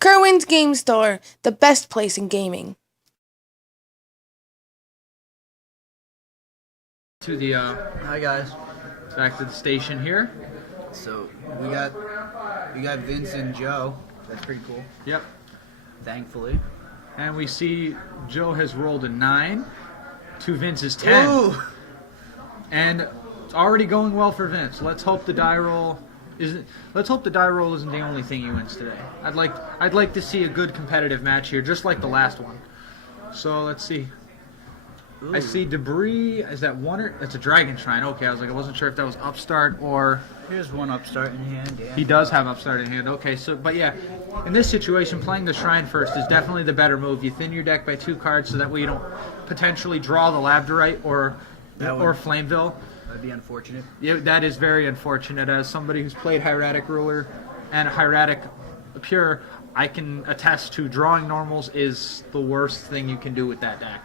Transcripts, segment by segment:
Kirwan's Game Store, the best place in gaming. To the Hi guys. back to the station here. So we got Vince and Joe. That's pretty cool. Yep. Thankfully. And we see Joe has rolled a 9 to Vince's 10. Ooh. And it's already going well for Vince. Let's hope the die roll isn't the only thing he wins today. I'd like to see a good competitive match here, just like the last one. So let's see. Ooh. I see debris. Is that one or it's a dragon shrine? Okay, I wasn't sure if that was upstart or. Here's one upstart in hand. Yeah. He does have upstart in hand. Okay, so but yeah, in this situation, playing the shrine first is definitely the better move. You thin your deck by 2 cards so that way you don't potentially draw the Labradorite or Flameville. That'd be unfortunate. Yeah, that is very unfortunate. As somebody who's played Hieratic Ruler and Hieratic Pure, I can attest to drawing normals is the worst thing you can do with that deck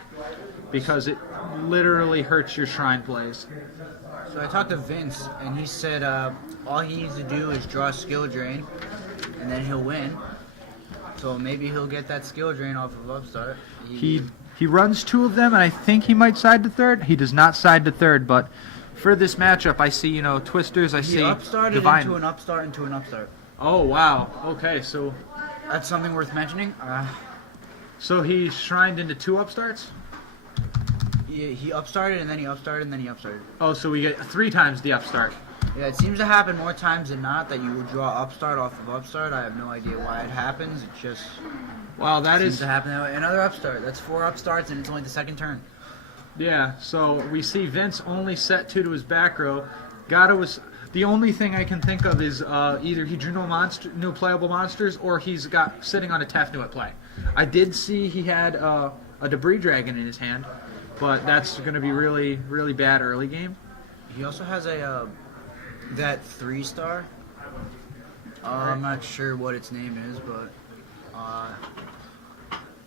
because it literally hurts your shrine plays. So I talked to Vince, and he said all he needs to do is draw a skill drain, and then he'll win. So maybe he'll get that skill drain off of upstart. He runs 2 of them, and I think he might side to third. He does not side to third, but for this matchup, I see twisters. I see upstarted divine. into an upstart into an upstart. Oh wow. Okay, so That's something worth mentioning. so he shrined into 2 upstarts. He upstarted and then he upstarted and then he upstarted. Oh, so we get 3 times the upstart. Yeah, it seems to happen more times than not that you will draw upstart off of upstart. I have no idea why it happens. It just Wow, that seems is to happen that way. Another upstart. That's 4 upstarts and it's only the second turn. yeah. So we see Vince only set 2 to his back row. Gato was the only thing I can think of is either he drew no playable monsters or he's got sitting on a Tefnu at play. I did see he had a debris dragon in his hand, but that's going to be really really bad early game. He also has a that 3-star. I'm not sure what its name is, but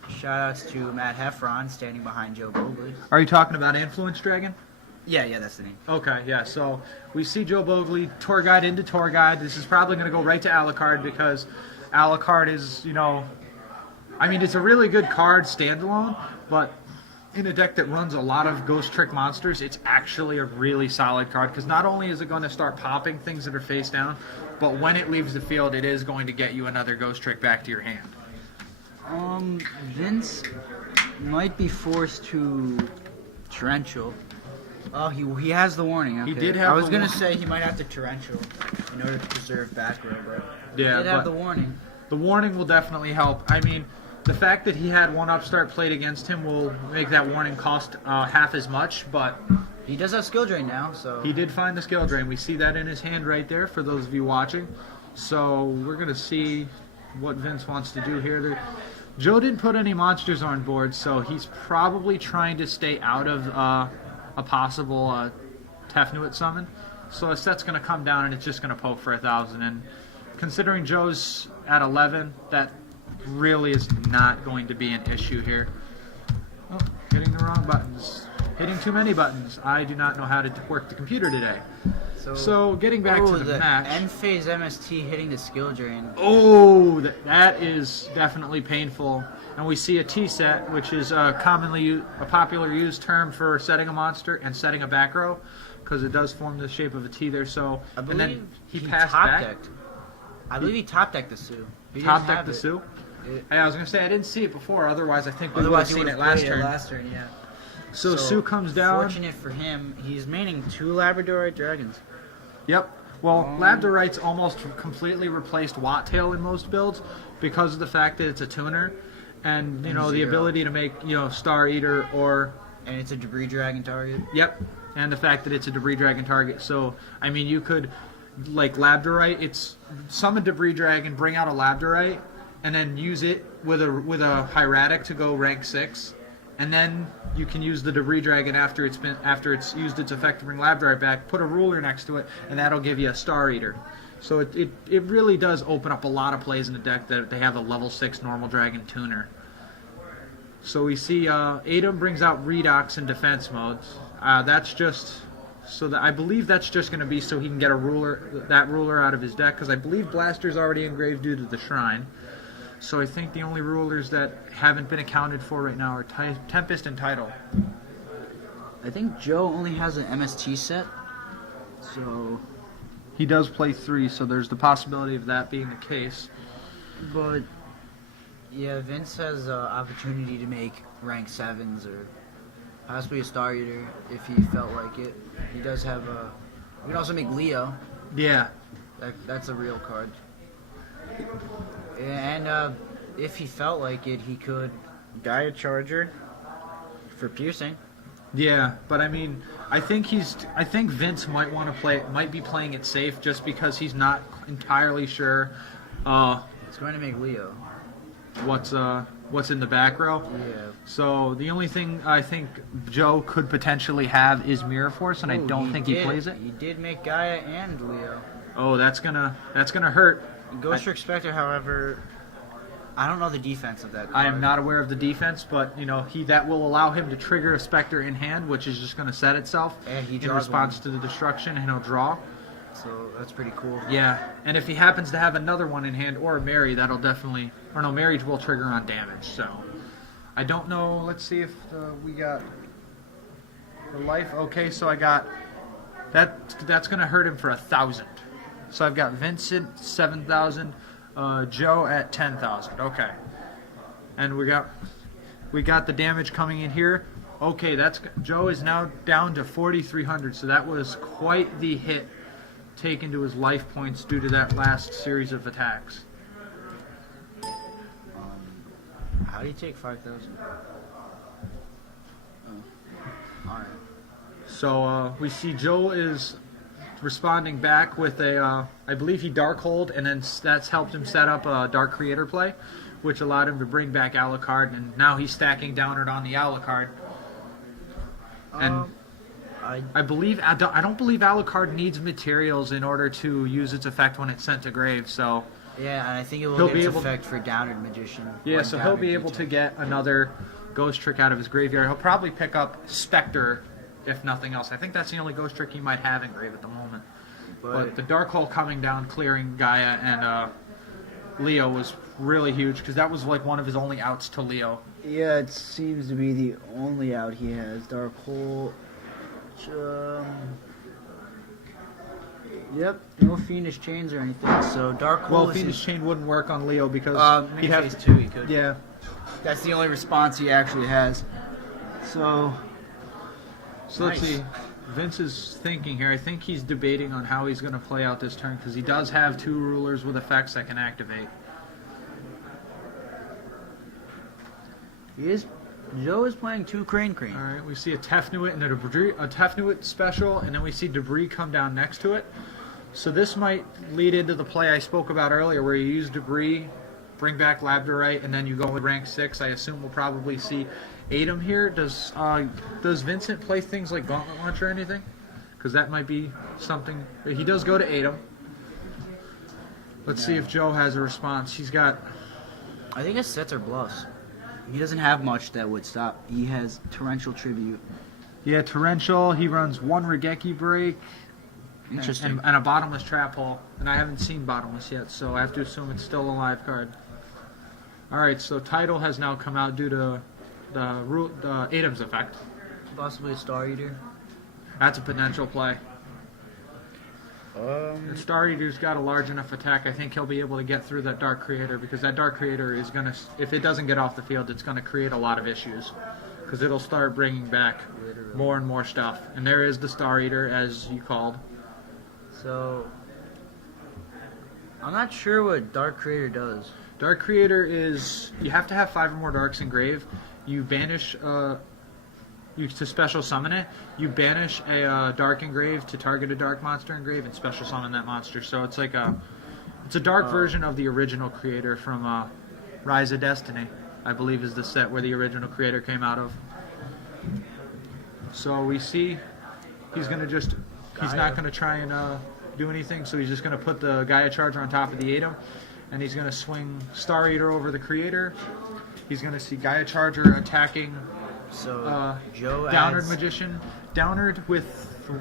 shoutouts to Matt Heffron standing behind Joe Bogley. Are you talking about Influence Dragon? Yeah, that's the name. Okay, yeah. So we see Joe Bogley tour guide into tour guide. This is probably going to go right to Alucard because Alucard is I mean it's a really good card standalone, but in a deck that runs a lot of Ghost Trick monsters, it's actually a really solid card because not only is it going to start popping things that are face down, but when it leaves the field, it is going to get you another Ghost Trick back to your hand. Vince might be forced to torrential. Oh, he has the warning. Okay. He did have I was the gonna warning. say he might have to torrential in order to preserve back row, but Yeah, he did have but the warning. the warning will definitely help. I mean, the fact that he had 1 upstart played against him will make that warning cost half as much, but He does have skill drain now, so he did find the skill drain. We see that in his hand right there for those of you watching. So we're going to see what Vince wants to do here. Joe didn't put any monsters on board, so he's probably trying to stay out of a possible Tefnuit summon. So a set's going to come down and it's just going to poke for 1,000. And considering Joe's at 11, that really is not going to be an issue here. Oh, hitting the wrong buttons. Hitting too many buttons. I do not know how to work the computer today. So getting back to the match. end phase MST hitting the skill drain. Oh, that is definitely painful. And we see a T set, which is a popular used term for setting a monster and setting a back row, because it does form the shape of a T there. So I and believe then he he passed top back. decked. I believe he top decked the Sue. He Top didn't deck have the it. Sue. It- Hey, I was gonna say I didn't see it before. Otherwise, I think we would have Otherwise, he seen would it have last played turn. it last turn. Yeah. So Sue comes down. Fortunate for him, he's maining 2 Labradorite dragons. Yep. Well, Labradorite's almost completely replaced Wattail in most builds because of the fact that it's a tuner, and the zero. ability to make Star Eater or And it's a debris dragon target. yep, and the fact that it's a debris dragon target. So I mean, you could like Labradorite. It's summon debris dragon, bring out a Labradorite, and then use it with a hieratic to go rank 6. And then you can use the debris dragon after it's used its effect to bring Labradorite back. Put a ruler next to it, and that'll give you a Star Eater. So it really does open up a lot of plays in the deck that they have a level 6 normal dragon tuner. So we see Adam brings out Redox in defense modes. That's just so that I believe that's just going to be so he can get that ruler out of his deck, because I believe Blaster's already engraved due to the shrine. So I think the only rulers that haven't been accounted for right now are Tempest and Tidal. I think Joe only has an MST set, so. He does play 3, so there's the possibility of that being the case. But yeah, Vince has opportunity to make rank 7s or possibly a Star Eater if he felt like it. He does have a. We can also make Leo. Yeah. That's a real card. And if he felt like it, he could Gaia Charger for piercing. Yeah, but I mean, I think Vince might be playing it safe just because he's not entirely sure It's going to make Leo. what's in the back row. Yeah. So the only thing I think Joe could potentially have is Mirror Force, and I don't think he plays it. He did make Gaia and Leo. Oh, that's gonna hurt. Ghost Trick Spectre, however, I don't know the defense of that card. I am not aware of the defense, but that will allow him to trigger a Spectre in hand, which is just going to set itself And he in draws response one. to the destruction, and he'll draw. So that's pretty cool. Yeah, and if he happens to have another one in hand or a Mary, that'll definitely, or no, Mary will trigger on damage. So I don't know. Let's see if we got the life. Okay, so I got that. That's going to hurt him for 1,000. So I've got Vincent 7,000. Joe at 10,000. Okay, and we got the damage coming in here. Okay, Joe is now down to 4,300. So that was quite the hit taken to his life points due to that last series of attacks. How do you take 5,000? Oh, all right. So we see Joe is responding back with a, I believe he Darkhold, and then that's helped him set up a Dark Creator play, which allowed him to bring back Alucard, and now he's stacking Downard on the Alucard. And I don't believe Alucard needs materials in order to use its effect when it's sent to grave. So Yeah, and I think it will He'll get be its able- effect for Downard Magician. yeah, when so he'll be Downard able to detects. get another Ghost Trick out of his graveyard. He'll probably pick up Spectre, if nothing else. I think that's the only Ghost Trick he might have in grave at the moment. But the Dark Hole coming down, clearing Gaia and Leo was really huge because that was like one of his only outs to Leo. Yeah, it seems to be the only out he has. Dark Hole. Yep, no Fiendish Chains or anything. So Dark Hole Well, is Fiendish his, Chain wouldn't work on Leo because maybe he'd have phase 2 he could. Yeah. That's the only response he actually has. So So let's see. Vince is thinking here. I think he's debating on how he's going to play out this turn because he does have 2 rulers with effects that can activate. Joe is playing 2 Crane. All right, we see a Tefnuit and a Tefnuit special, and then we see Debris come down next to it. So this might lead into the play I spoke about earlier, where you use Debris, bring back Labradorite, and then you go with rank 6. I assume we'll probably see Atom here. Does Vincent play things like Gauntlet Launch or anything? Because that might be something. He does go to Atom. Let's see if Joe has a response. He's got. I think his sets are bluffs. He doesn't have much that would stop. He has Torrential Tribute. Yeah, Torrential. He runs 1 Regeki Break. Interesting. And a Bottomless Trap Hole. And I haven't seen Bottomless yet, so I have to assume it's still a live card. Alright, so Tidal has now come out due to the Atom's effect. Possibly a Star Eater. That's a potential play. If Star Eater's got a large enough attack, I think he'll be able to get through that Dark Creator, because that Dark Creator is going to, if it doesn't get off the field, it's going to create a lot of issues. Because it'll start bringing back more and more stuff. And there is the Star Eater, as you called. So I'm not sure what Dark Creator does. Dark Creator is, you have to have 5 or more Darks in grave. You banish, to special summon it, you banish a Dark engrave to target a Dark monster engrave and special summon that monster. So it's like it's a Dark version of the original Creator from Rise of Destiny, I believe is the set where the original Creator came out of. So we see he's going to just, he's not going to try and do anything, so he's just going to put the Gaia Charger on top of the Atom, and he's going to swing Star Eater over the Creator. He's going to see Gaia Charger attacking So Joe Downard adds, Magician. Downard with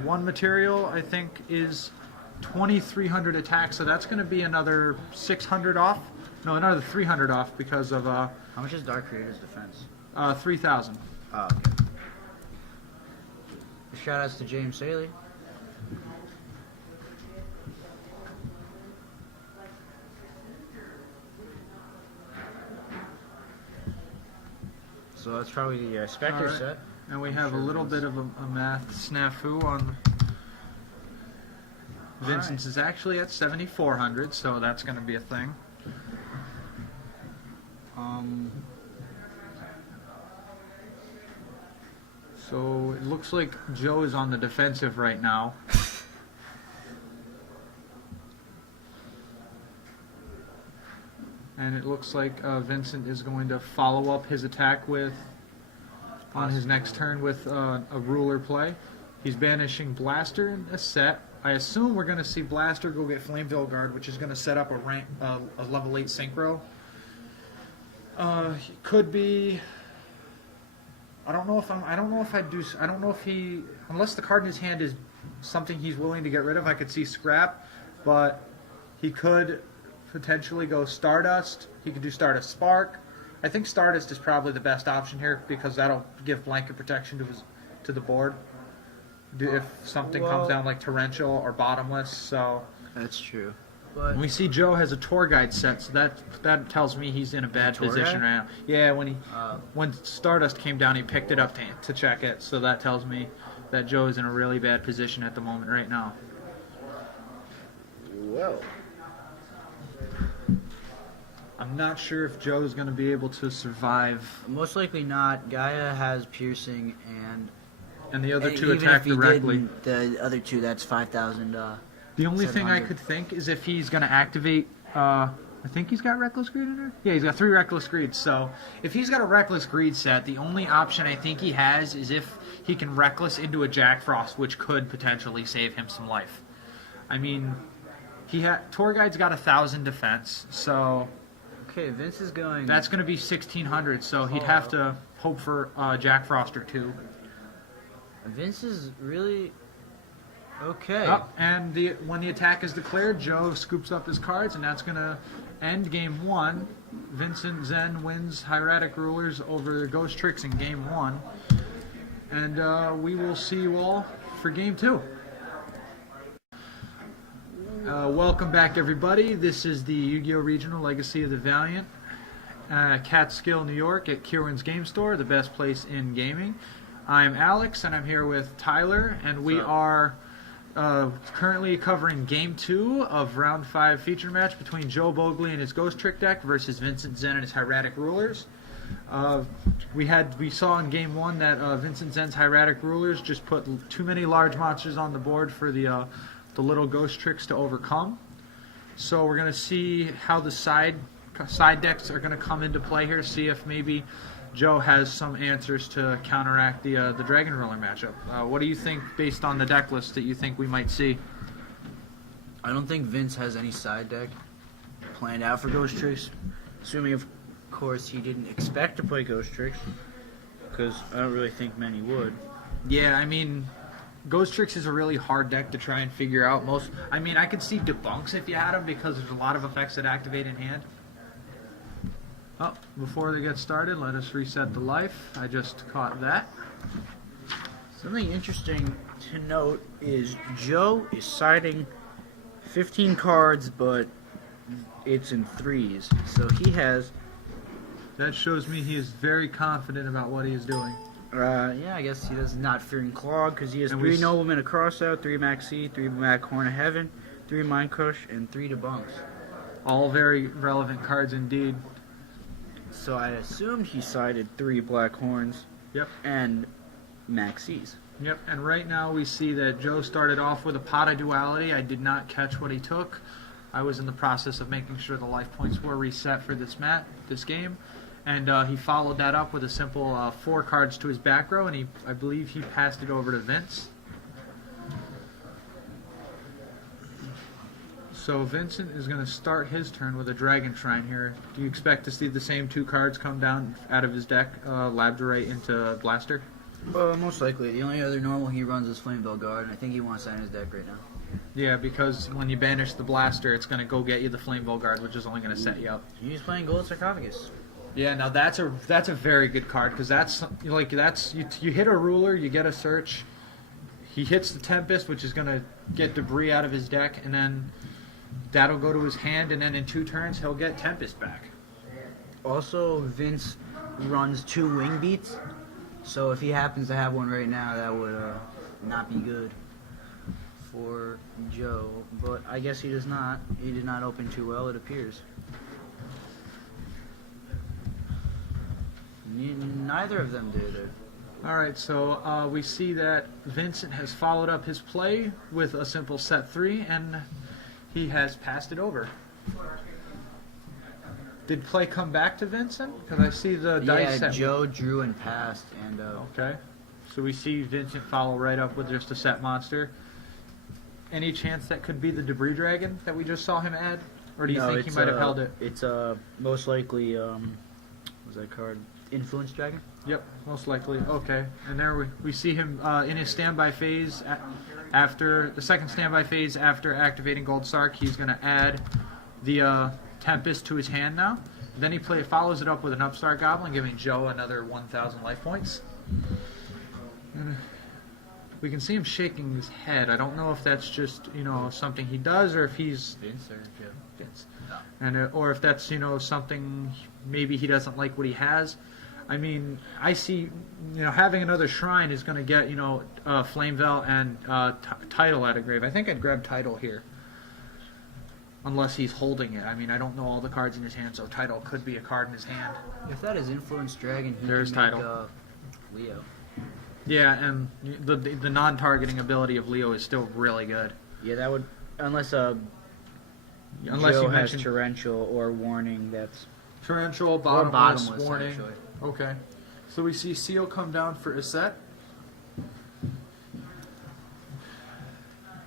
1 material, I think, is 2,300 attack, so that's going to be another 600 off. No, another 300 off because of How much is Dark Creator's defense? 3,000. Oh, okay. Shout outs to James Saley. So that's probably the Spectre All right. set. And we have a little bit of a math snafu on. Vincent's is actually at 7,400, so that's going to be a thing. So it looks like Joe is on the defensive right now. And it looks like Vincent is going to follow up his attack with, on his next turn, with a ruler play. He's banishing Blaster in a set. I assume we're going to see Blaster go get Flameville Guard, which is going to set up a level 8 synchro. Could be. I don't know if he, unless the card in his hand is something he's willing to get rid of. I could see Scrap, but he could potentially go Stardust. He could do Stardust Spark. I think Stardust is probably the best option here because that'll give blanket protection to the board if something comes down like Torrential or Bottomless. So That's true. But we see Joe has a tour guide set, so that tells me he's in a bad position right now. Yeah, when Stardust came down, he picked it up to check it, so that tells me that Joe is in a really bad position at the moment right now. well, I'm not sure if Joe is going to be able to survive, most likely not. Gaia has piercing, and the other two even attack if he directly. didn't, the other two, that's 5,000. The only thing I 700. could think is if he's going to activate. I think he's got Reckless Greed in there? Yeah, he's got 3 Reckless Greeds. So if he's got a Reckless Greed set, the only option I think he has is if he can Reckless into a Jack Frost, which could potentially save him some life. I mean, Tour Guide's got 1,000 defense, so Okay, Vince is going. that's going to be 1,600, so he'd have to hope for Jack Frost or 2. Vince is really okay. Oh, and when the attack is declared, Joe scoops up his cards, and that's going to end game 1. Vincent Zen wins Hieratic Rulers over Ghost Tricks in game 1. And we will see you all for game 2. Welcome back, everybody. This is the Yu-Gi-Oh! Regional Legacy of the Valiant, Catskill, New York, at Kirwan's Game Store, the best place in gaming. I'm Alex, and I'm here with Tyler, and we are currently covering Game 2 of Round 5 feature match between Joe Bogley and his Ghost Trick deck versus Vincent Zen and his Hieratic Rulers. We saw in Game 1 that Vincent Zen's Hieratic Rulers just put too many large monsters on the board for the little Ghost Tricks to overcome. So we're going to see how the side decks are going to come into play here, see if maybe Joe has some answers to counteract the Dragon Ruler matchup. What do you think, based on the deck list, that you think we might see? I don't think Vince has any side deck planned out for Ghost Tricks. Assuming, of course, he didn't expect to play Ghost Tricks, because I don't really think many would. Yeah, I mean, Ghost Tricks is a really hard deck to try and figure out. I could see Debunks if you had them, because there's a lot of effects that activate in hand. Oh, before they get started, let us reset the life. I just caught that. Something interesting to note is Joe is siding 15 cards, but it's in 3s. So he has... That shows me he is very confident about what he is doing. I guess he does not fearing Clog, because he has 3 Noblemen of Crossout, 3 Maxi, 3 Mac Horn of Heaven, 3 Mind Crush, and 3 Debunks. All very relevant cards indeed. So I assumed he sided 3 Black Horns. Yep. And Maxis. Yep, and right now we see that Joe started off with a Pot of Duality. I did not catch what he took. I was in the process of making sure the life points were reset for this game. And he followed that up with a simple 4 cards to his back row, and I believe he passed it over to Vince. So Vincent is going to start his turn with a Dragon Shrine here. Do you expect to see the same 2 cards come down out of his deck, Labradorite into Blaster? Most likely. The only other normal he runs is Flameville Guard, and I think he wants that in his deck right now. Yeah, because when you banish the blaster, it's going to go get you the Flame Guard, which is only going to set you up. He's playing Gold Sarcophagus. Yeah, now that's a very good card because that's you hit a ruler, you get a search. He hits the Tempest, which is going to get debris out of his deck, and then that'll go to his hand, and then in 2 turns he'll get Tempest back. Also, Vince runs 2 wing beats, so if he happens to have one right now, that would not be good for Joe. But I guess he does not. He did not open too well, it appears. Neither of them did. All right, so we see that Vincent has followed up his play with a simple set 3, and he has passed it over. Did play come back to Vincent? Because I see the dice set. Joe drew and passed, and Okay, so we see Vincent follow right up with just a set monster. Any chance that could be the Debris Dragon that we just saw him add? Or do you think he might have held it? It's most likely, what's that card? Influence Dragon? Yep, most likely. Okay, and there we see him in his standby phase. After the second standby phase, after activating Gold Sark, he's going to add the Tempest to his hand now. Then he follows it up with an Upstart Goblin, giving Joe another 1,000 life points. And we can see him shaking his head. I don't know if that's just something he does, or if he's Vince or Joe? Vince, and or if that's something maybe he doesn't like what he has. I mean, I see, having another shrine is going to get, Flame Veil and Title out of grave. I think I'd grab Title here. Unless he's holding it. I mean, I don't know all the cards in his hand, so Title could be a card in his hand. If that is Influence Dragon, he There's can make, Title. Leo. Yeah, and the non-targeting ability of Leo is still really good. Yeah, that would, unless Joe has mentioned Torrential or Warning, that's... Torrential, Or bottomless, bottomless, warning. actually. Okay. So we see Seal come down for a set.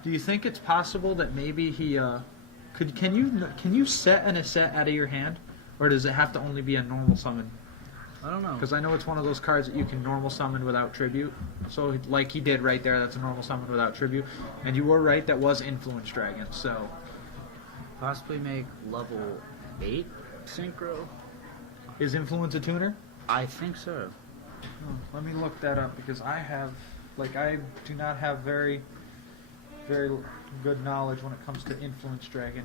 Do you think it's possible that maybe he can you set an Asset out of your hand, or does it have to only be a normal summon? I don't know. Because I know it's one of those cards that you can normal summon without tribute. So like he did right there, that's a normal summon without tribute. And you were right, that was Influence Dragon. So Possibly make level 8 Synchro? is Influence a tuner? I think so. Oh, let me look that up because I do not have very good knowledge when it comes to Influence Dragon.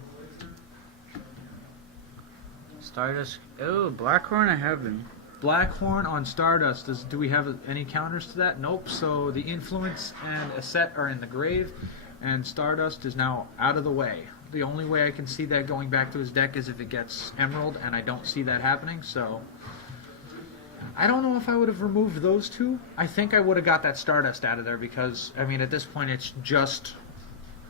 Stardust. Oh, Blackhorn, I have him. Blackhorn on Stardust. Do we have any counters to that? Nope. So the Influence and Asset are in the grave, and Stardust is now out of the way. The only way I can see that going back to his deck is if it gets Emerald, and I don't see that happening, so I don't know if I would have removed those two. I think I would have got that Stardust out of there because, I mean, at this point it's just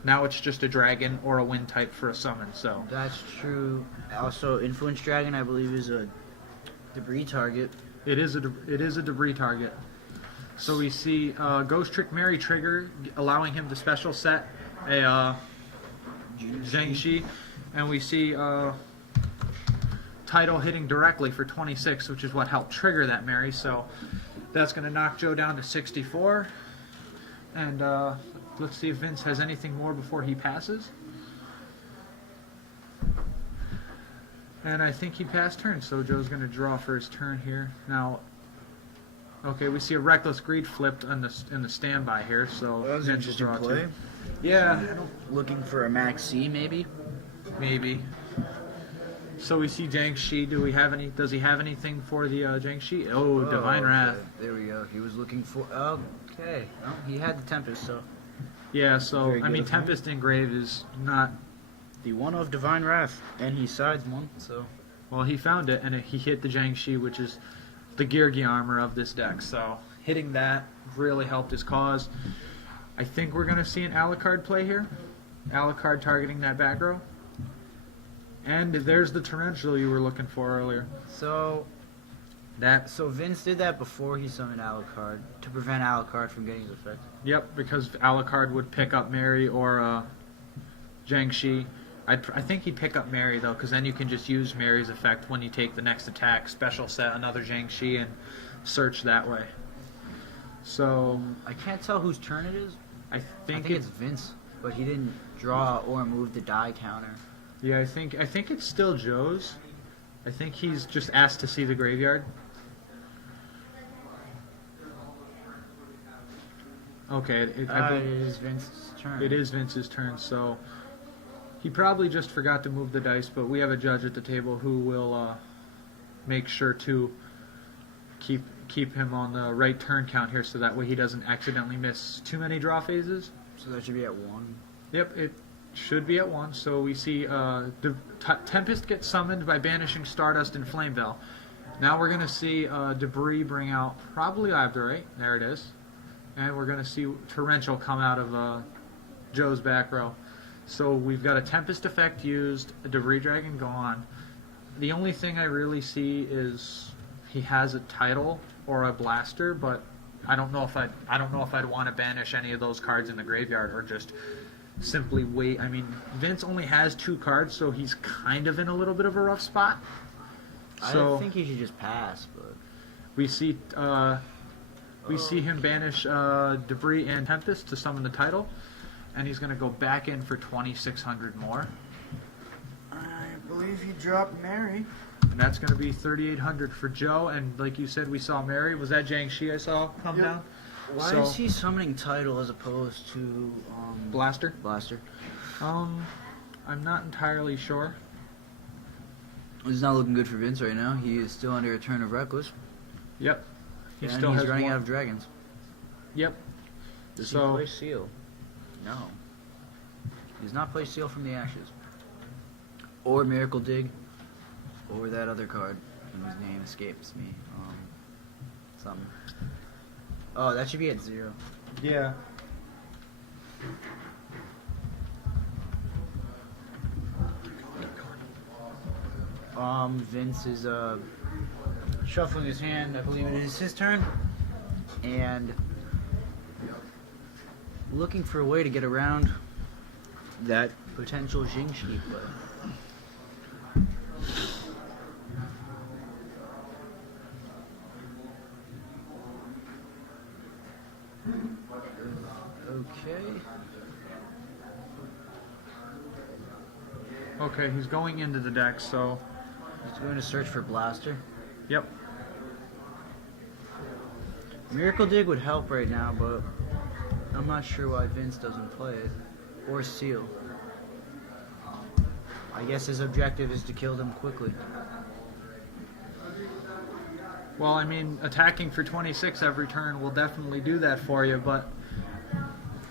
a dragon or a wind type for a summon, so. That's true. Also, Influence Dragon, I believe, is a debris target. It is a debris target. So we see Ghost Trick Mary trigger, allowing him to special set a Zhangxi, and we see Title hitting directly for 26, which is what helped trigger that Mary. So that's going to knock Joe down to 64. And let's see if Vince has anything more before he passes. And I think he passed turn, so Joe's going to draw for his turn here. Now, okay, we see a Reckless Greed flipped in the standby here, so That was an Vince will interesting draw play. too. Yeah, Looking for a Max C, maybe? maybe. So we see Zhangxi. Does he have anything for the Zhangxi? Oh, Divine okay. Wrath. There we go. He was looking for... Okay. Well, he had the Tempest, so... Yeah, so, Very I mean, good of him. Tempest Engraved is not... The one of Divine Wrath. And he sides one, so... Well, he found it, and he hit the Zhangxi, which is the Geargi armor of this deck. So hitting that really helped his cause. I think we're going to see an Alucard play here. Alucard targeting that back row. And there's the Torrential you were looking for earlier. So Vince did that before he summoned Alucard, to prevent Alucard from getting his effect. Yep, because Alucard would pick up Mary or Zhangxi. I think he'd pick up Mary, though, because then you can just use Mary's effect when you take the next attack, special set another Zhangxi, and search that way. So I can't tell whose turn it is. I think it's Vince. but he didn't draw or move the die counter. Yeah, I think it's still Joe's. I think he's just asked to see the graveyard. Okay, It is Vince's turn. it is Vince's turn, so he probably just forgot to move the dice, but we have a judge at the table who will make sure to keep him on the right turn count here, so that way he doesn't accidentally miss too many draw phases. So that should be at 1. Yep, it should be at 1. So we see Tempest get summoned by banishing Stardust and Flamevell. Now we're going to see Debris bring out probably Labradorite. There it is. And we're going to see Torrential come out of Joe's back row. So we've got a Tempest effect used, a Debris Dragon gone. The only thing I really see is he has a Tidal or a Blaster, but I don't know if I'd want to banish any of those cards in the graveyard or just simply wait. I mean, Vince only has 2 cards, so he's kind of in a little bit of a rough spot. So I think he should just pass, but we see him banish Debris and Tempest to summon the Tidal, and he's going to go back in for 2,600 more. I believe he dropped Mary. And that's going to be 3,800 for Joe. And like you said, we saw Mary. Was that Jiangxi I saw come down? Why is he summoning Tidal as opposed to Blaster? Blaster? I'm not entirely sure. It's not looking good for Vince right now. He is still under a turn of Reckless. Yep. He's still has running one. out of dragons. Yep. Does So- he play Seal? No. He does not play Seal from the Ashes. Or Miracle Dig. Or that other card whose name escapes me. Something. Oh, that should be at 0. Yeah. Vince is shuffling his hand. I believe it is his turn, and looking for a way to get around that potential Jingxi play. Okay. Okay, he's going into the deck, so... He's going to search for Blaster. Yep. Miracle Dig would help right now, but I'm not sure why Vince doesn't play it. Or Seal. I guess his objective is to kill them quickly. Well, I mean, attacking for 26 every turn will definitely do that for you, but...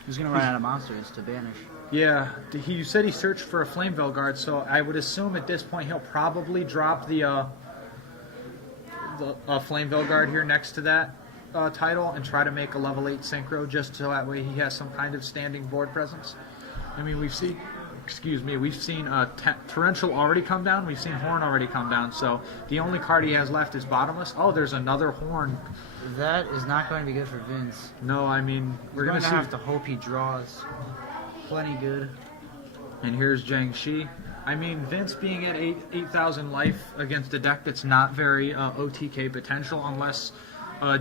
He's going to run out of monsters to banish. Yeah, you said he searched for a Flamevell guard, so I would assume at this point he'll probably drop the Flamevell guard here next to that title and try to make a level 8 synchro just so that way he has some kind of standing board presence. I mean, we've seen Torrential already come down, we've seen Horn already come down, so the only card he has left is Bottomless. Oh, there's another Horn. That is not going to be good for Vince. No, I mean, we're We're going to have to hope he draws. Plenty good. And here's Jiangxi. I mean, Vince being at 8,000 life against a deck that's not very OTK potential, unless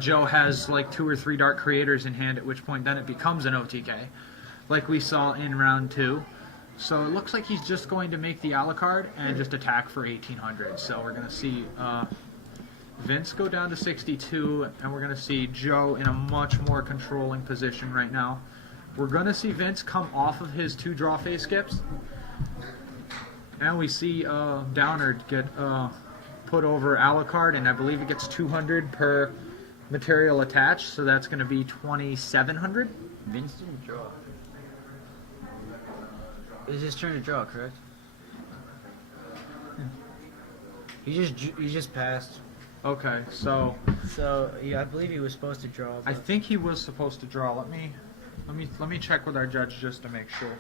Joe has like 2 or 3 Dark Creators in hand, at which point then it becomes an OTK, like we saw in round 2. So it looks like he's just going to make the Alucard and just attack for 1,800. So we're going to see Vince go down to 62, and we're going to see Joe in a much more controlling position right now. We're going to see Vince come off of his 2 draw phase skips. And we see Downer get put over Alucard, and I believe it gets 200 per material attached, so that's going to be 2,700. Vince didn't draw. It is his turn to draw, correct? He just passed. Okay, so Yeah, I believe he was supposed to draw. I think he was supposed to draw. Let me check with our judge just to make sure.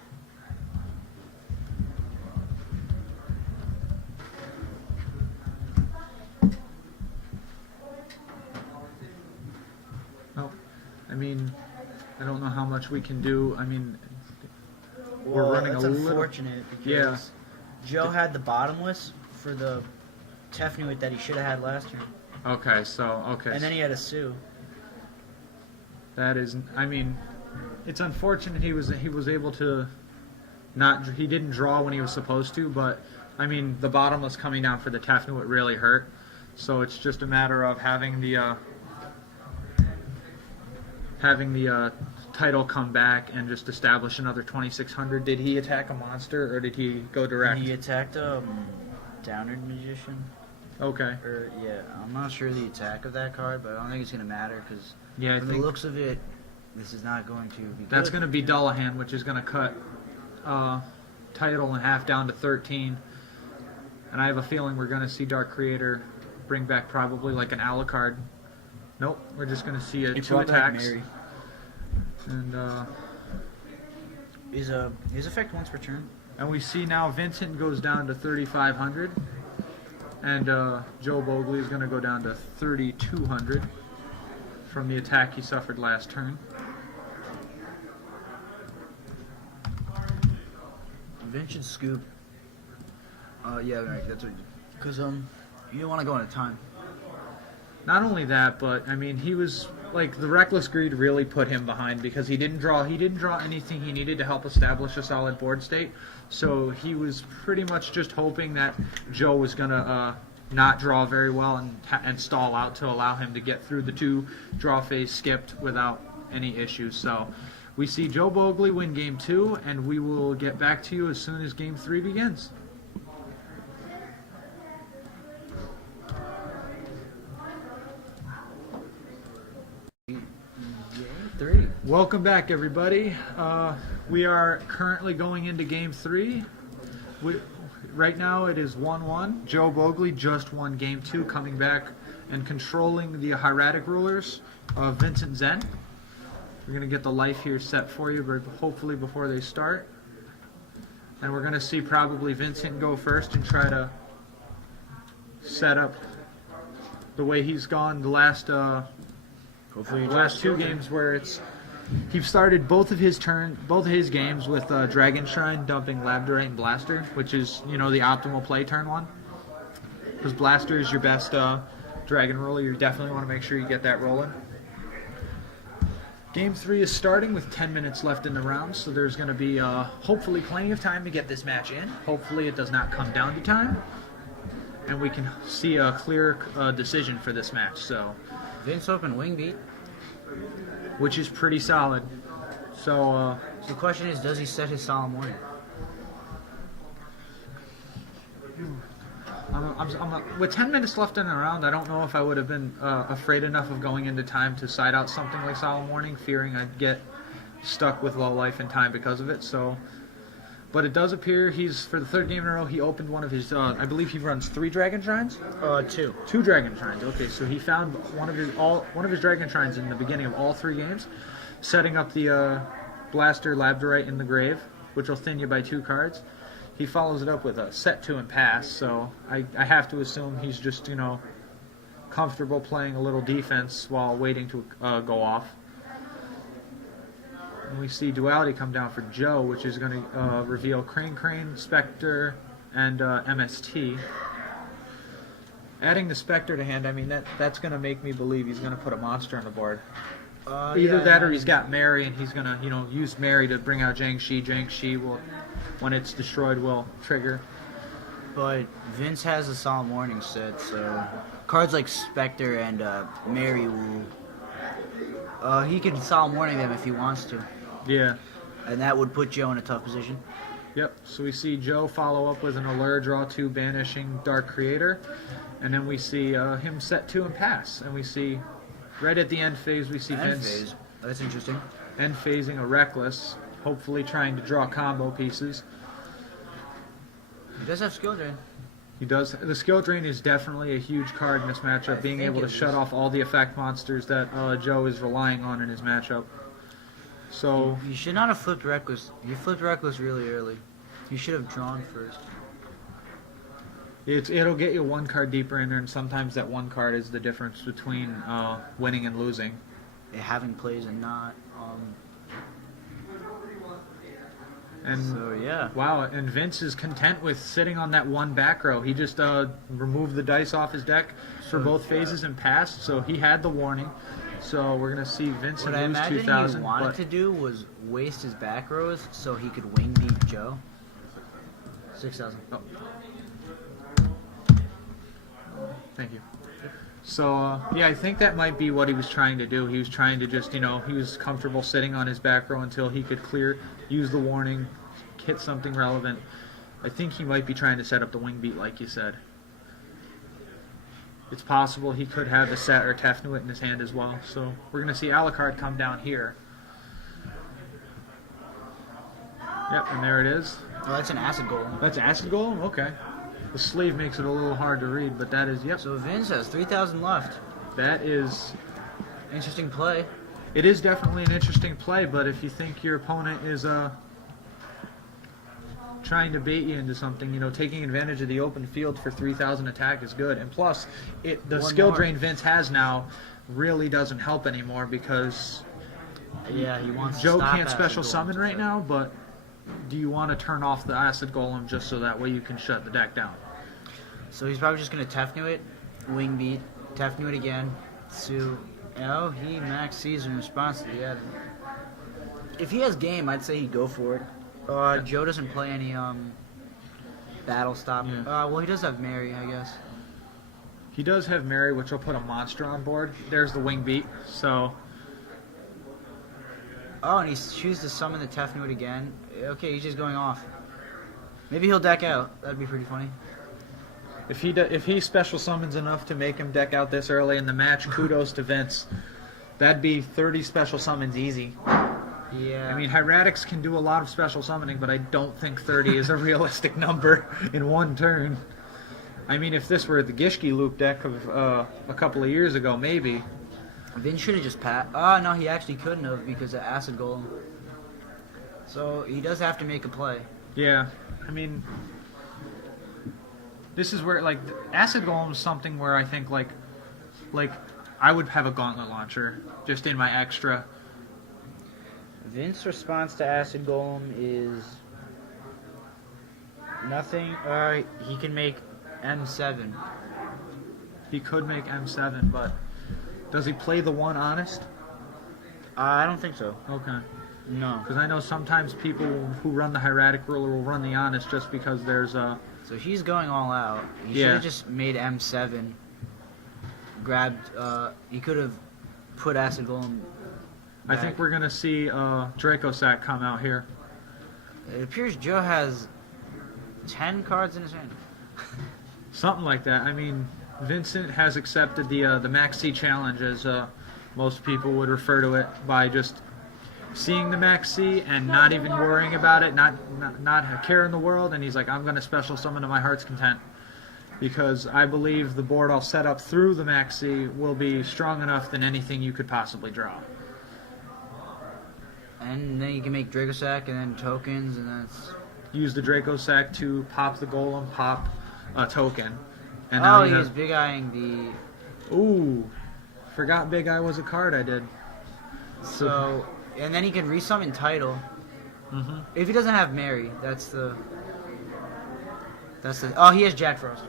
No, I mean, I don't know how much we can do. I mean, we're running that's a little. unfortunate because Yeah. Joe had the bottomless for the Tefnuit that he should have had last turn, Okay, so okay. and then he had a Sue. That is, I mean, it's unfortunate he was able to He didn't draw when he was supposed to, but I mean the bottomless coming down for the Tefnu would really hurt. So it's just a matter of having the title come back and just establish another 2600. Did he attack a monster or did he go direct? He attacked a Downward Magician. Okay. Or yeah, I'm not sure the attack of that card, but I don't think it's gonna matter because Yeah, I from the think looks of it, this is not going to be. that's good. going to be Dullahan, which is going to cut title in half down to 13. And I have a feeling we're going to see Dark Creator bring back probably like an Alucard. Nope, we're just going to see He 2 brought back attacks. Mary. And His effect once per turn. and we see now Vincent goes down to 3,500, and Joe Bogley is going to go down to 3,200 from the attack he suffered last turn. Vince should scoop. Yeah, right. That's what. Because you don't want to go on a time. Not only that, but I mean, he was like the reckless greed really put him behind because he didn't draw anything he needed to help establish a solid board state. So he was pretty much just hoping that Joe was gonna not draw very well and stall out to allow him to get through the 2 draw phase skipped without any issues. So we see Joe Bogley win game 2, and we will get back to you as soon as game 3 begins. Three. Welcome back, everybody. We are currently going into Game 3. Right now it is 1-1. Joe Bogley just won Game 2, coming back and controlling the hieratic rulers of Vincent Zen. We're going to get the life here set for you, but hopefully before they start. And we're going to see probably Vincent go first and try to set up the way he's gone the last... Hopefully, the last 2 games where he started both of his games with Dragon Shrine dumping Labradorite and Blaster, which is the optimal play turn 1. Because Blaster is your best Dragon roller. You definitely want to make sure you get that rolling. Game 3 is starting with 10 minutes left in the round, so there's going to be hopefully plenty of time to get this match in. Hopefully it does not come down to time, and we can see a clear decision for this match. So. Vince open wing beat. Which is pretty solid. So the question is, does he set his solemn warning? with 10 minutes left in the round, I don't know if I would have been afraid enough of going into time to side out something like Solemn Warning, fearing I'd get stuck with low life and time because of it. So, but it does appear for the 3rd game in a row, he opened one of his, I believe he runs 3 Dragon Shrines? 2. 2 Dragon Shrines. Okay, so he found one of his Dragon Shrines in the beginning of all 3 games, setting up the Blaster Labradorite in the grave, which will thin you by 2 cards. He follows it up with a set 2 and pass, so I have to assume he's just, comfortable playing a little defense while waiting to go off. And we see Duality come down for Joe, which is going to reveal Crane, Spectre, and MST. Adding the Spectre to hand, I mean, that's going to make me believe he's going to put a monster on the board. Either that or he's got Mary, and he's going to, use Mary to bring out Jiangshi. Jiangshi will, when it's destroyed, will trigger. But Vince has a Solemn Warning set, so cards like Spectre and Mary will... he can Solemn Warning them if he wants to. Yeah. And that would put Joe in a tough position. Yep, so we see Joe follow up with an Allure, draw 2, banishing Dark Creator. And then we see him set 2 and pass. And we see, right at the end phase, we see End Vince phase. That's interesting. end phasing a Reckless, hopefully trying to draw combo pieces. He does have Skill Drain. He does. The Skill Drain is definitely a huge card in this matchup, being able to shut off all the effect monsters that Joe is relying on in his matchup. So You should not have flipped Reckless. You flipped Reckless really early. You should have drawn first. it'll get you 1 card deeper in there, and sometimes that 1 card is the difference between winning and losing. Having plays and not. And So, yeah. wow, and Vince is content with sitting on that 1 back row. He just removed the dice off his deck for both phases and passed, so he had the warning. So we're gonna see Vincent What I lose imagine 2,000. he wanted But to do was waste his back rows so he could wing beat Joe. 6,000. oh. Thank you. So yeah, I think that might be what he was trying to do. He was trying to just, he was comfortable sitting on his back row until he could use the warning, hit something relevant. I think he might be trying to set up the wing beat, like you said. It's possible he could have a set or Tefnuit in his hand as well. So we're going to see Alucard come down here. Yep, and there it is. Oh, that's an acid golem. That's acid golem? Okay. The sleeve makes it a little hard to read, but that is, yep. So Vince has 3,000 left. That is... Interesting play. It is definitely an interesting play, but if you think your opponent is trying to bait you into something, taking advantage of the open field for 3,000 attack is good. And plus, the skill drain Vince has now really doesn't help anymore because Yeah, he wants Joe to stop can't acid special golem. summon right now, but do you want to turn off the acid golem just so that way you can shut the deck down? So he's probably just going to Tefnuit, wing beat, Tefnuit again. So, he max C's in response to the edit. If he has game, I'd say he'd go for it. Joe doesn't play any battle stop. Yeah. Well, he does have Mary, I guess. He does have Mary, which will put a monster on board. There's the wing beat, so... Oh, and he chooses to summon the Tefnuit again. Okay, he's just going off. Maybe he'll deck out. That'd be pretty funny. If he special summons enough to make him deck out this early in the match, kudos to Vince. That'd be 30 special summons easy. Yeah. I mean, Hieratics can do a lot of special summoning, but I don't think 30 is a realistic number in one turn. I mean, if this were the Gishki loop deck of a couple of years ago, maybe. Vince should have just no, he actually couldn't have because of Acid Golem. So he does have to make a play. Yeah, I mean, this is where, Acid Golem is something where I think, like, I would have a Gauntlet Launcher just in my extra. Vince's response to Acid Golem is nothing. He can make M7. He could make M7, but does he play the one honest? I don't think so. Okay. No. Because I know sometimes people who run the Hieratic Ruler will run the honest just because there's a... So he's going all out. He should have just made M7. Grabbed... he could have put Acid Golem I back. think we're going to see Dracosac come out here. It appears Joe has 10 cards in his hand. Something like that. I mean, Vincent has accepted the Max C challenge, as most people would refer to it, by just seeing the Max C and not even worrying about it, not a care in the world, and he's like, I'm going to special summon to my heart's content. Because I believe the board I'll set up through the Max C will be strong enough than anything you could possibly draw. And then you can make Dracosac and then tokens, and that's... Use the Dracosac to pop the Golem, pop a token. And Oh, now you he was have... big eyeing the... Ooh, forgot Big Eye was a card I did. So, and then he can resummon Title. Mm-hmm. If he doesn't have Mary, that's the... Oh, he has Jack Frost.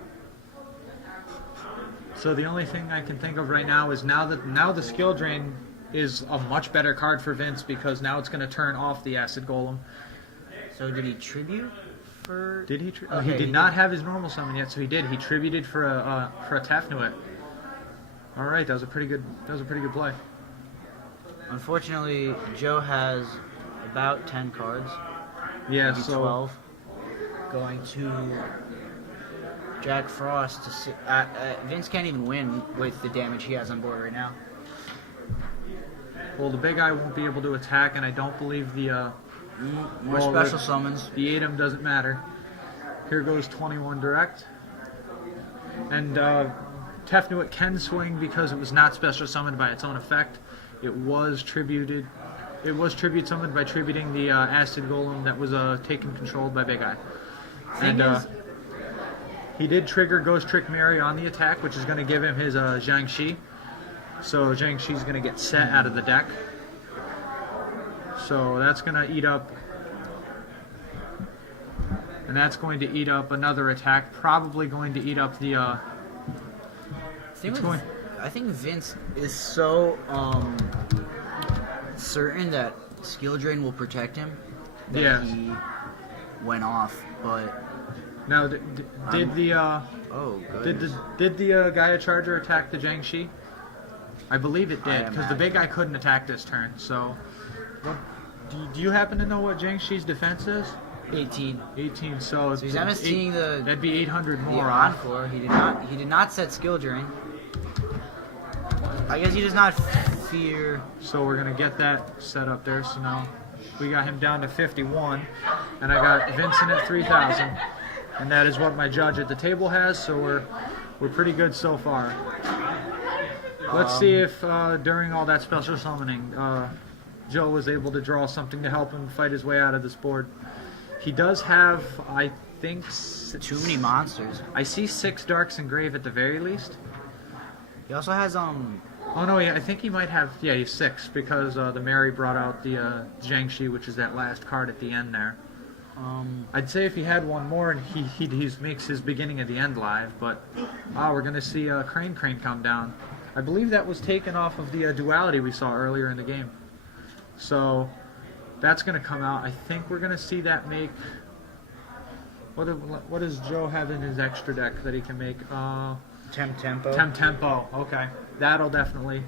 So the only thing I can think of right now is now the skill drain is a much better card for Vince because now it's going to turn off the Acid Golem. So did he tribute for... Did he? Okay, he did not have his normal summon yet, so he did. He tributed for a Tefnuit. All right, that was a pretty good play. Unfortunately, Joe has about 10 cards. Yeah, Maybe so 12. Going to Jack Frost to Vince can't even win with the damage he has on board right now. well, the Big Eye won't be able to attack, and I don't believe the More well, special summons. The Atom doesn't matter. Here goes 21 direct. And Tefnuit can swing because it was not special summoned by its own effect. It was tributed. It was tribute summoned by tributing the Acid Golem that was taken controlled by Big Eye. And he did trigger Ghost Trick Mary on the attack, which is going to give him his Jiangxi. So Jiangxi's going to get set out of the deck. So that's going to eat up... And that's going to eat up another attack, probably going to eat up the... I think Vince is so certain that skill drain will protect him that Yeah. he went off. But Now, did the oh, goodness. did the Gaia Charger attack the Jiangxi? I believe it did, because the big guy couldn't attack this turn. So, do you happen to know what Jiangxi's defense is? 18. 18. So So he's MSTing the that'd be 800 the more off. encore. He did not set skill drain. I guess he does not fear. So we're gonna get that set up there. So now we got him down to 51, and I got Vincent at 3,000, and that is what my judge at the table has. So we're pretty good so far. Let's see if during all that special summoning, Joe was able to draw something to help him fight his way out of this board. He does have, I think, Too many monsters. I see 6 Darks Engrave at the very least. He also has Oh no, yeah, I think he might have. Yeah, he's 6 because the Mary brought out the Jiangxi, which is that last card at the end there. I'd say if he had one more, and he makes his beginning of the end live, but we're gonna see Crane come down. I believe that was taken off of the duality we saw earlier in the game. So that's gonna come out. I think we're gonna see that make. What does Joe have in his extra deck that he can make? Tempo. Tempo. Okay, that'll definitely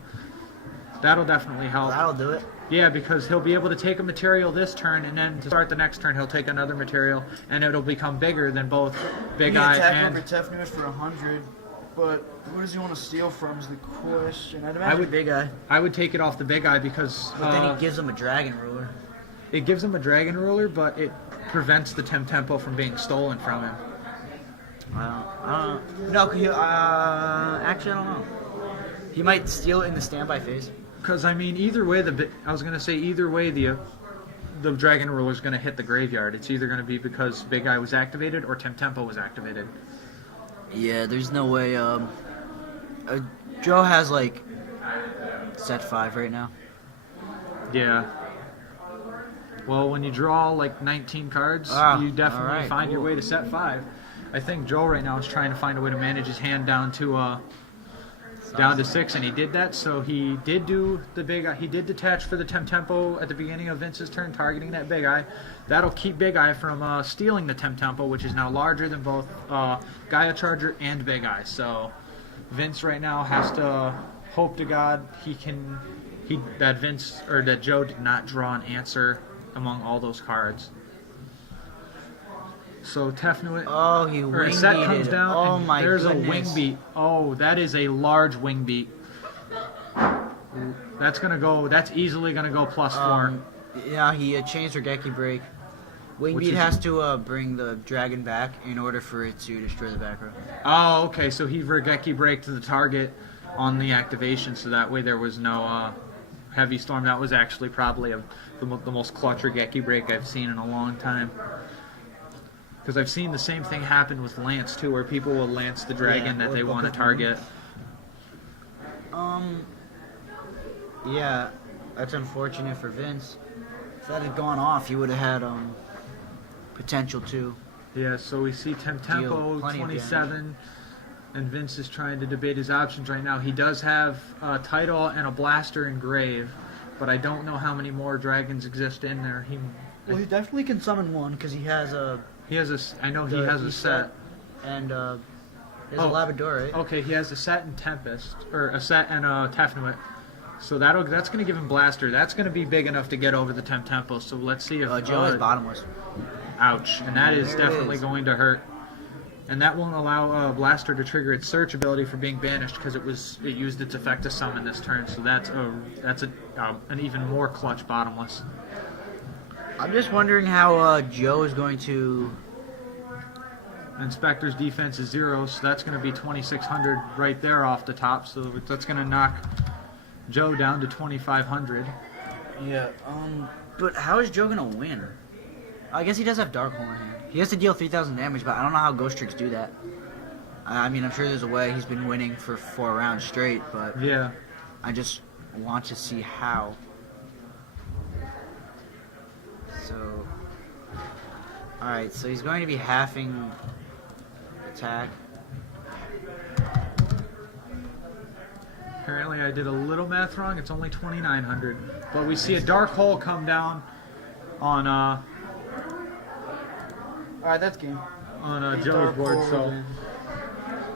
help. That'll do it. Yeah, because he'll be able to take a material this turn, and then to start the next turn, he'll take another material, and it'll become bigger than both Big Eye and. Tefnut for 100, but who does he want to steal from is the question. I'd I imagine would Big Eye. I would take it off the Big Eye because But then he gives him a dragon ruler. it gives him a dragon ruler, but it prevents the Tempo from being stolen from him. No, actually, I don't know. He might steal it in the standby phase. Because I mean, either way, either way the dragon ruler is going to hit the graveyard. It's either going to be because Big Eye was activated or Tempo was activated. Yeah, there's no way. Joe has like set 5 right now. Yeah. Well, when you draw like 19 cards, you definitely alright, find your cool. way to set 5. I think Joe right now is trying to find a way to manage his hand down to 6, and he did that. So he did do the Big Eye. He did detach for the Tempo at the beginning of Vince's turn, targeting that Big Eye. That'll keep Big Eye from stealing the Tempo, which is now larger than both Gaia Charger and Big Eye. So Vince right now has to hope to God that Joe did not draw an answer among all those cards. So Tefnut, Oh, he or a wing set comes beated. down, Oh and my there's goodness. a wing beat. Oh, that is a large wing beat. That's easily gonna go +4. Yeah, he changed Regeki Break. Which Wingbeat is- has to bring the dragon back in order for it to destroy the back row. Oh, okay. So he Regeki break to the target on the activation, so that way there was no heavy storm. That was actually probably the most clutch Regeki break I've seen in a long time. Because I've seen the same thing happen with Lance too, where people will lance the dragon Yeah, that or they Book want to of target. Yeah, that's unfortunate for Vince. If that had gone off, he would have had potential too. Yeah, so we see Tempo plenty of 27, and Vince is trying to debate his options right now. He does have a title and a blaster engrave, but I don't know how many more dragons exist in there. Well, he definitely can summon one because he has a I know he has a set. and he has a Oh. Labrador, right? Okay, he has a set and Tempest, or a set and a Tefnut. So that's going to give him blaster. That's going to be big enough to get over the Tempo. So let's see if Joe is bottomless. ouch, and that is There it definitely is. going to hurt. And that won't allow Blaster to trigger its search ability for being banished because it used its effect to summon this turn. So that's an even more clutch bottomless. I'm just wondering how Joe is going to. Inspector's defense is 0, so that's going to be 2,600 right there off the top. So that's going to knock Joe down to 2,500. Yeah, But how is Joe gonna win? I guess he does have Dark Hole in hand. He has to deal 3,000 damage, but I don't know how Ghost Tricks do that. I mean, I'm sure there's a way. He's been winning for 4 rounds straight, but Yeah. I just want to see how. So, alright, so he's going to be halving attack. Apparently I did a little math wrong. It's only 2,900. But we see a dark hole come down on Alright, that's game. Joe's Dark board. hole So, then.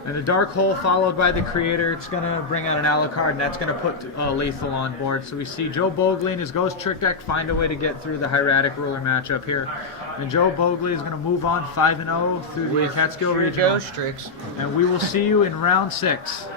and the dark hole followed by the creator. It's gonna bring out an Alucard, and that's gonna put lethal on board. So we see Joe Bogley and his Ghost Trick deck find a way to get through the hieratic ruler matchup here. And Joe Bogley is gonna move on 5-0 through the Catskill Pure Regional. Ghost Tricks. And we will see you in round 6.